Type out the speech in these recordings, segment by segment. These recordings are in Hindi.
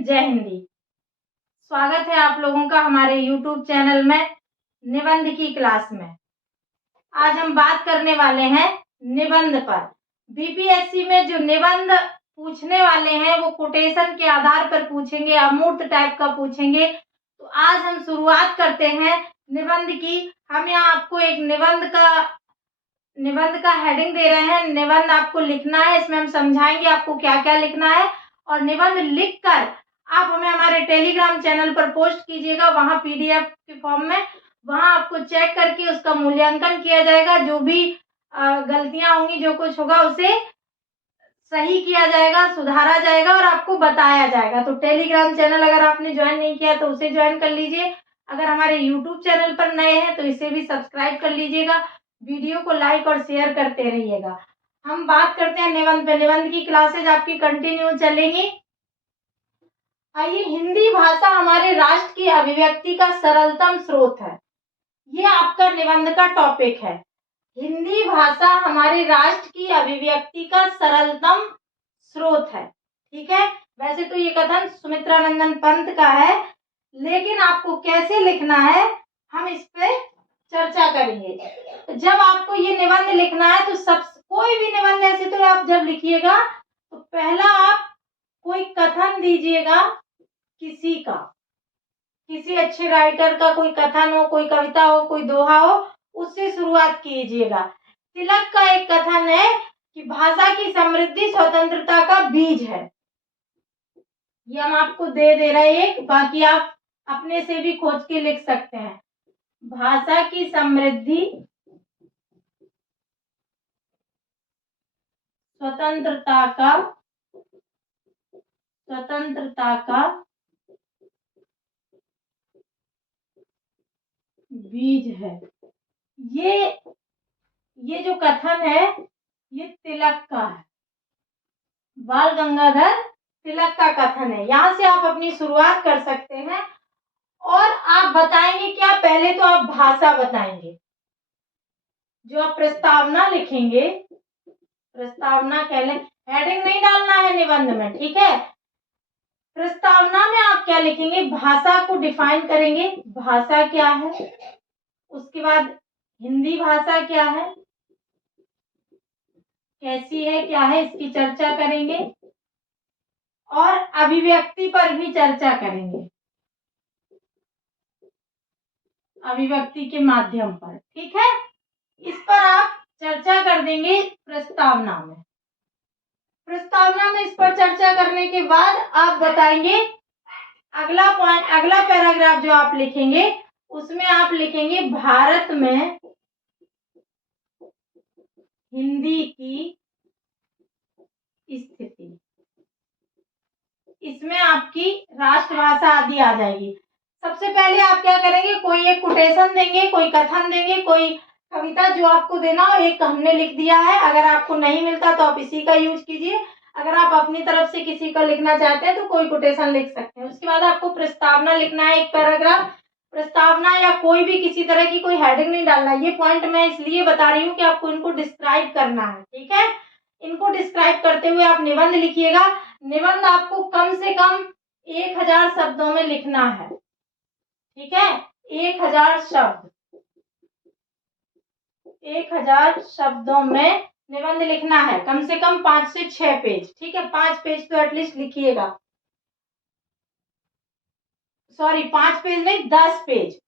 एंड जय हिंदी। स्वागत है आप लोगों का हमारे YouTube चैनल में निबंध की क्लास में। आज हम बात करने वाले हैं निबंध पर। बीपीएससी में जो निबंध पूछने वाले हैं वो कोटेशन के आधार पर पूछेंगे, अमूर्त टाइप का पूछेंगे। तो आज हम शुरुआत करते हैं निबंध की। हम यहाँ आपको एक निबंध का हेडिंग दे रहे हैं। निबंध आपको लिखना है, इसमें हम समझाएंगे आपको क्या क्या लिखना है, और निबंध लिखकर आप हमें हमारे टेलीग्राम चैनल पर पोस्ट कीजिएगा। वहां पीडीएफ के फॉर्म में, वहां आपको चेक करके उसका मूल्यांकन किया जाएगा। जो भी गलतियां होंगी, जो कुछ होगा, उसे सही किया जाएगा, सुधारा जाएगा और आपको बताया जाएगा। तो टेलीग्राम चैनल अगर आपने ज्वाइन नहीं किया तो उसे ज्वाइन कर लीजिए। अगर हमारे यूट्यूब चैनल पर नए हैं तो इसे भी सब्सक्राइब कर लीजिएगा। वीडियो को लाइक और शेयर करते रहिएगा। हम बात करते हैं निबंध पे। निबंध की क्लासेज आपकी कंटिन्यू चलेंगी। आइए, हिंदी भाषा हमारे राष्ट्र की अभिव्यक्ति का सरलतम स्रोत है। ये आपका निबंध का टॉपिक है। हिंदी भाषा हमारे राष्ट्र की अभिव्यक्ति का सरलतम स्रोत है। ठीक है, वैसे तो ये कथन सुमित्रानंदन पंत का है, लेकिन आपको कैसे लिखना है हम इस पे चर्चा करेंगे। जब आपको ये निबंध लिखना है तो कोई भी निबंध ऐसे तो आप जब लिखिएगा तो पहला आप कोई कथन दीजिएगा, किसी अच्छे राइटर का कोई कथन हो, कोई कविता हो, कोई दोहा हो, उससे शुरुआत कीजिएगा। तिलक का एक कथन है कि भाषा की समृद्धि स्वतंत्रता का बीज है। ये हम आपको दे रहे हैं, बाकी आप अपने से भी खोज के लिख सकते हैं। भाषा की समृद्धि स्वतंत्रता का बीज है। ये जो कथन है ये तिलक का है, बाल गंगाधर तिलक का कथन है। यहां से आप अपनी शुरुआत कर सकते हैं और आप बताएंगे क्या, पहले तो आप भाषा बताएंगे। जो आप प्रस्तावना लिखेंगे, प्रस्तावना कह लें, हेडिंग नहीं डालना है निबंध में, ठीक है। प्रस्तावना में आप क्या लिखेंगे, भाषा को डिफाइन करेंगे, भाषा क्या है। उसके बाद हिंदी भाषा क्या है, कैसी है, क्या है, इसकी चर्चा करेंगे और अभिव्यक्ति पर भी चर्चा करेंगे, अभिव्यक्ति के माध्यम पर। ठीक है, इस पर आप चर्चा कर देंगे प्रस्तावना में। प्रस्तावना में इस पर चर्चा करने के बाद आप बताएंगे अगला पॉइंट, अगला पैराग्राफ जो आप लिखेंगे उसमें आप लिखेंगे भारत में हिंदी की स्थिति। इसमें आपकी राष्ट्रभाषा आदि आ जाएगी। सबसे पहले आप क्या करेंगे, कोई एक कोटेशन देंगे, कोई कथन देंगे, कोई कविता जो आपको देना हो। एक हमने लिख दिया है, अगर आपको नहीं मिलता तो आप इसी का यूज कीजिए। अगर आप अपनी तरफ से किसी का लिखना चाहते हैं तो कोई कोटेशन लिख सकते हैं। उसके बाद आपको प्रस्तावना लिखना है, एक पैराग्राफ। प्रस्तावना या कोई भी किसी तरह की कोई हेडिंग नहीं डालना है। ये पॉइंट मैं इसलिए बता रही हूँ कि आपको इनको डिस्क्राइब करना है। ठीक है, इनको डिस्क्राइब करते हुए आप निबंध लिखिएगा। निबंध आपको कम से कम 1000 शब्दों में लिखना है। ठीक है, 1000 शब्द, 1000 शब्दों में निबंध लिखना है। कम से कम 5 से 6 पेज। ठीक है, 5 पेज तो एटलीस्ट लिखिएगा। सॉरी, 5 पेज नहीं, 10 पेज,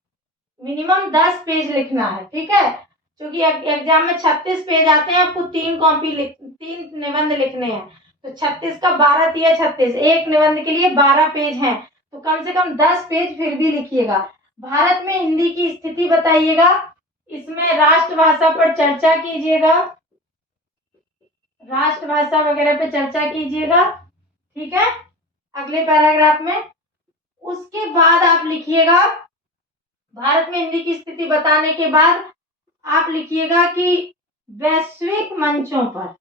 मिनिमम 10 पेज लिखना है। ठीक है, क्योंकि एग्जाम में 36 पेज आते हैं, आपको 3 निबंध लिखने हैं। तो 36 का 12 तिया 36, एक निबंध के लिए 12 पेज हैं। तो कम से कम 10 पेज फिर भी लिखिएगा। भारत में हिंदी की स्थिति बताइएगा, इसमें राष्ट्रभाषा पर चर्चा कीजिएगा, राष्ट्रभाषा वगैरह पे चर्चा कीजिएगा। ठीक है, अगले पैराग्राफ में। उसके बाद आप लिखिएगा, भारत में हिंदी की स्थिति बताने के बाद आप लिखिएगा कि वैश्विक मंचों पर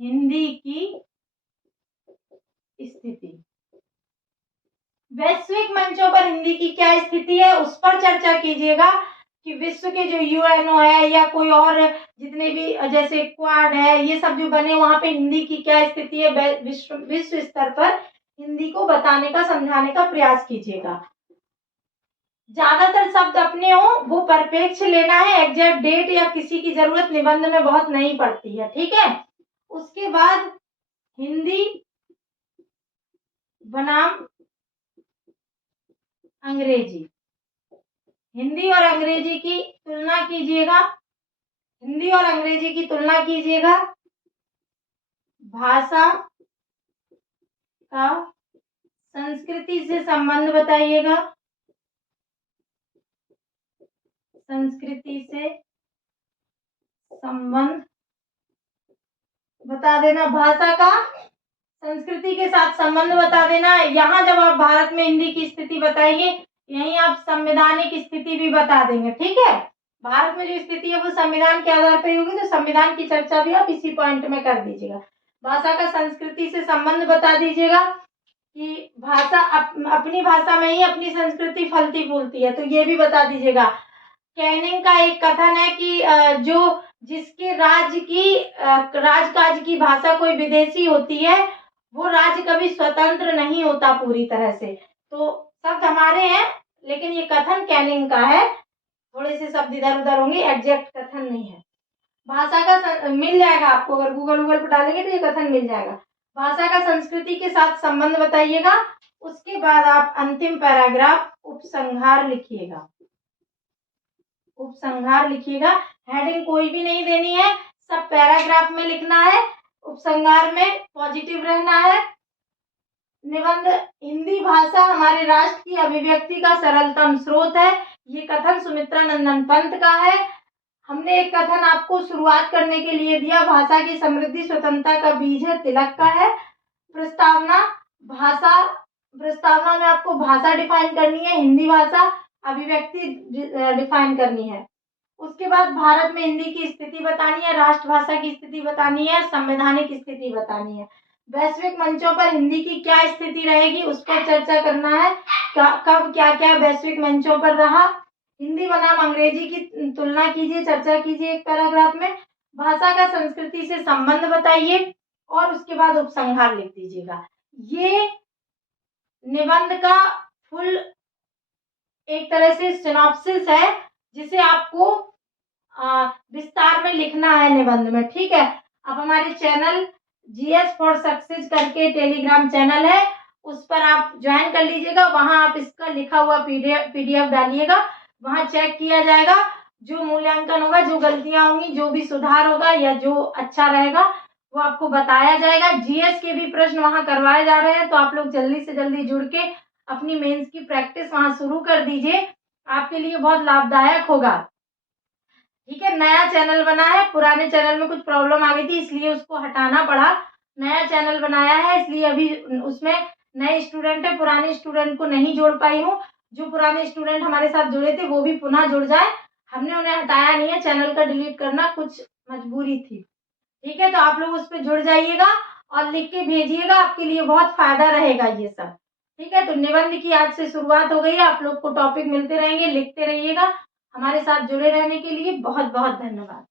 हिंदी की स्थिति। वैश्विक मंचों पर हिंदी की क्या स्थिति है उस पर चर्चा कीजिएगा। कि विश्व के जो यूएनओ है या कोई और जितने भी जैसे क्वाड है, ये सब जो बने, वहां पे हिंदी की क्या स्थिति है, विश्व स्तर पर हिंदी को बताने का, समझाने का प्रयास कीजिएगा। ज्यादातर शब्द अपने हो वो परिप्रेक्ष्य लेना है, एग्जैक्ट डेट या किसी की जरूरत निबंध में बहुत नहीं पड़ती है, ठीक है। उसके बाद हिंदी बनाम अंग्रेजी, हिंदी और अंग्रेजी की तुलना कीजिएगा, हिंदी और अंग्रेजी की तुलना कीजिएगा। भाषा का संस्कृति से संबंध बताइएगा, संस्कृति से संबंध बता देना, भाषा का संस्कृति के साथ संबंध बता देना। यहाँ जब आप भारत में हिंदी की स्थिति बताइए, यहीं आप संवैधानिक स्थिति भी बता देंगे, ठीक है। भारत में जो स्थिति है वो संविधान के आधार पर होगी, तो संविधान की चर्चा भी आप इसी पॉइंट में कर दीजिएगा। भाषा का संस्कृति से संबंध बता दीजिएगा कि भाषा अपनी भाषा में ही अपनी संस्कृति फलती फूलती है, तो ये भी बता दीजिएगा। कैनिंग का एक कथन है कि जो जिसके राज्य की राजकाज की भाषा कोई विदेशी होती है, वो राज्य कभी स्वतंत्र नहीं होता पूरी तरह से। तो शब्द हमारे हैं, लेकिन ये कथन कैनिंग का है, थोड़े से शब्द इधर उधर होंगे, एग्जैक्ट कथन नहीं है। भाषा का मिल जाएगा आपको, अगर गूगल पर डालेंगे तो ये कथन मिल जाएगा। भाषा का संस्कृति के साथ संबंध बताइएगा। उसके बाद आप अंतिम पैराग्राफ उपसंहार लिखिएगा, उपसंहार लिखिएगा। हेडिंग कोई भी नहीं देनी है, सब पैराग्राफ में लिखना है। उपसंहार में पॉजिटिव रहना है। निबंध, हिंदी भाषा हमारे राष्ट्र की अभिव्यक्ति का सरलतम स्रोत है, ये कथन सुमित्रा नंदन पंत का है। हमने एक कथन आपको शुरुआत करने के लिए दिया, भाषा की समृद्धि स्वतंत्रता का बीज है, तिलक का है। प्रस्तावना, भाषा, प्रस्तावना में आपको भाषा डिफाइन करनी है, हिंदी भाषा अभिव्यक्ति डिफाइन करनी है। उसके बाद भारत में हिंदी की स्थिति बतानी है, राष्ट्रभाषा की स्थिति बतानी है, संवैधानिक स्थिति बतानी है। वैश्विक मंचों पर हिंदी की क्या स्थिति रहेगी उस पर चर्चा करना है, कब क्या क्या वैश्विक मंचों पर रहा। हिंदी बनाम अंग्रेजी की तुलना कीजिए, चर्चा कीजिए एक पैराग्राफ में। भाषा का संस्कृति से संबंध बताइए और उसके बाद उपसंहार लिख दीजिएगा। ये निबंध का फुल एक तरह से सिनॉप्सिस है, जिसे आपको विस्तार में लिखना है निबंध में, ठीक है। अब हमारे चैनल जीएस फॉर सक्सेस करके टेलीग्राम चैनल है, उस पर आप ज्वाइन कर लीजिएगा। वहां आप इसका लिखा हुआ पीडीएफ डालिएगा, वहां चेक किया जाएगा। जो मूल्यांकन होगा, जो गलतियां होंगी, जो भी सुधार होगा या जो अच्छा रहेगा वो आपको बताया जाएगा। जीएस के भी प्रश्न वहां करवाए जा रहे हैं, तो आप लोग जल्दी से जल्दी जुड़ के अपनी मेंस की प्रैक्टिस वहां शुरू कर दीजिए, आपके लिए बहुत लाभदायक होगा, ठीक है। नया चैनल बना है, पुराने चैनल में कुछ प्रॉब्लम आ गई थी इसलिए उसको हटाना पड़ा। नया चैनल बनाया है, इसलिए अभी उसमें नए स्टूडेंट है, पुराने स्टूडेंट को नहीं जोड़ पाई हूँ। जो पुराने स्टूडेंट हमारे साथ जुड़े थे वो भी पुनः जुड़ जाए, हमने उन्हें हटाया नहीं है। चैनल का डिलीट करना कुछ मजबूरी थी, ठीक है। तो आप लोग उस पर जुड़ जाइएगा और लिख के भेजिएगा, आपके लिए बहुत फायदा रहेगा ये सब, ठीक है। तो निबंध की आज से शुरुआत हो गई है, आप लोग को टॉपिक मिलते रहेंगे, लिखते रहिएगा। हमारे साथ जुड़े रहने के लिए बहुत बहुत धन्यवाद।